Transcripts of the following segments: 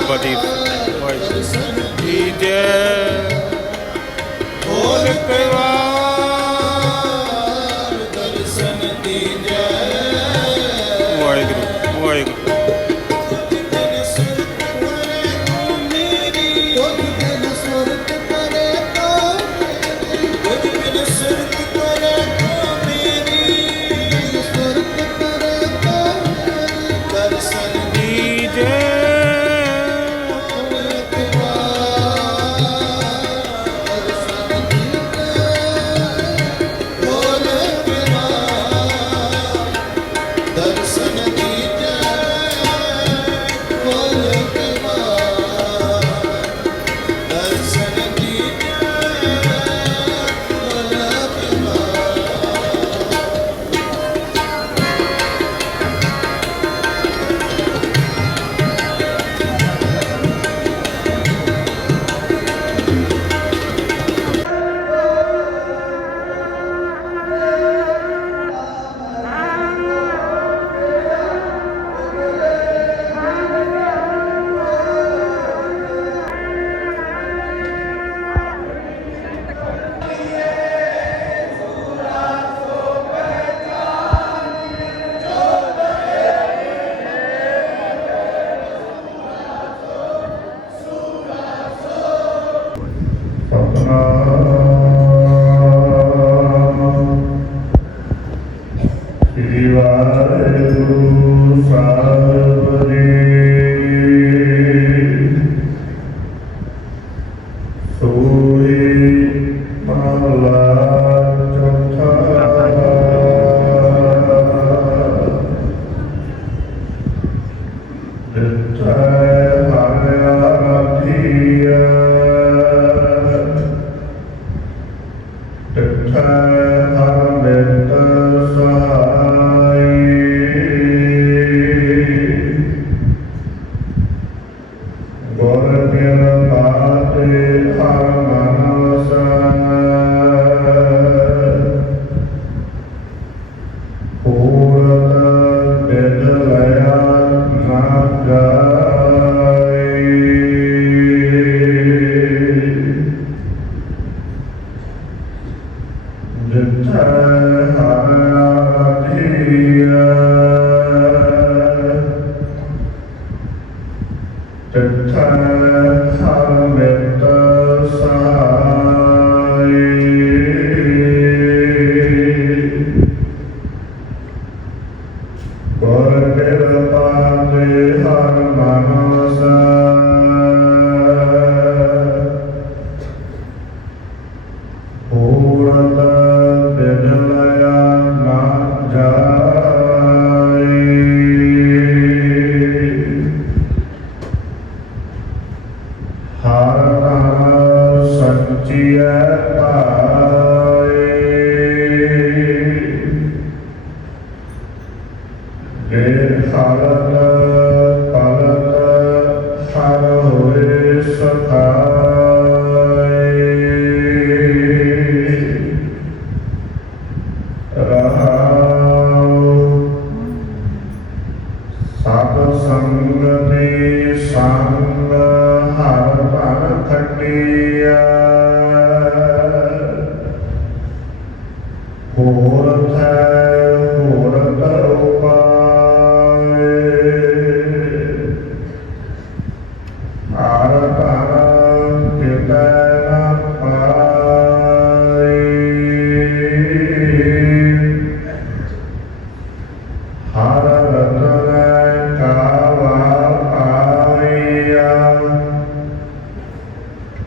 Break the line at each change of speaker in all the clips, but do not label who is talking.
nobody
voices. He dare. Oh, the
Oh. Uh, um. The Chattah Sarvet Gracias.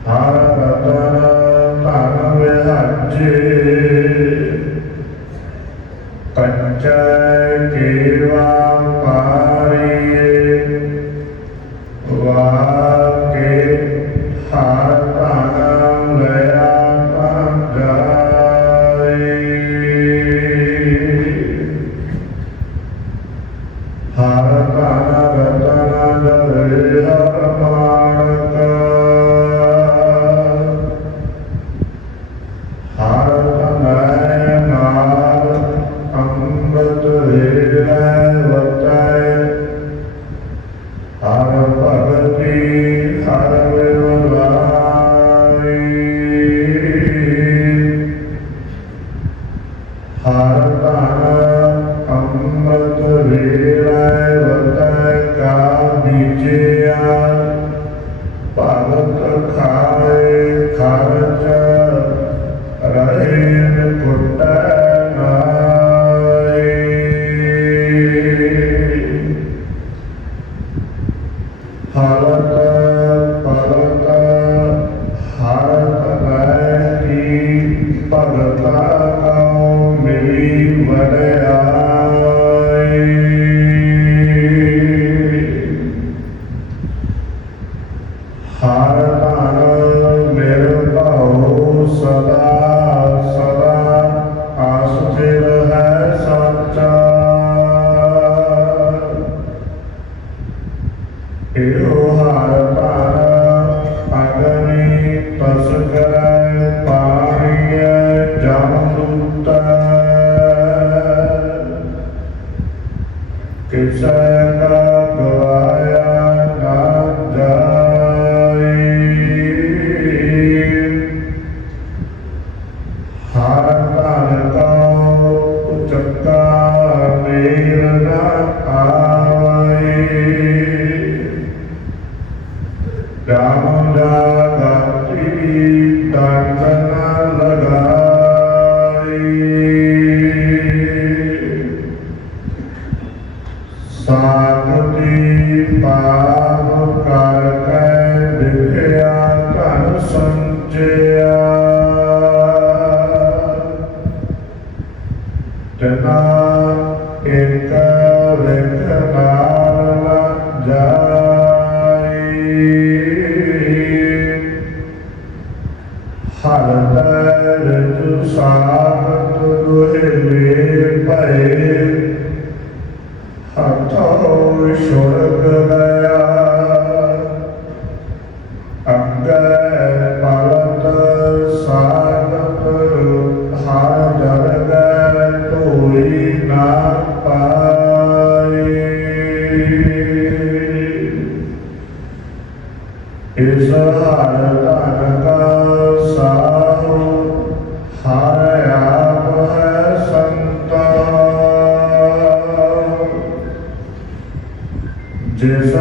Amen. Uh -huh. Abidea. Good side. far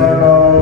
Senator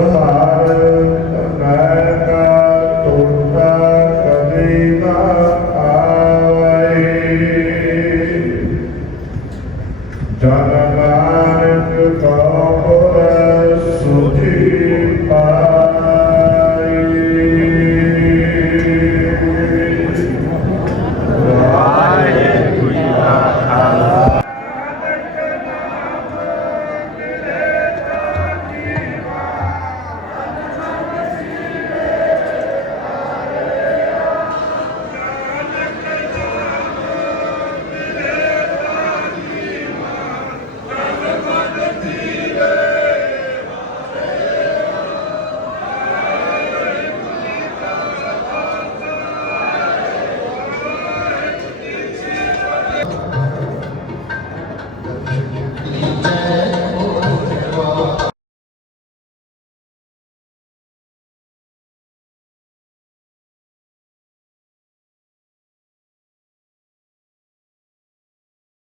Dios uh ha -huh.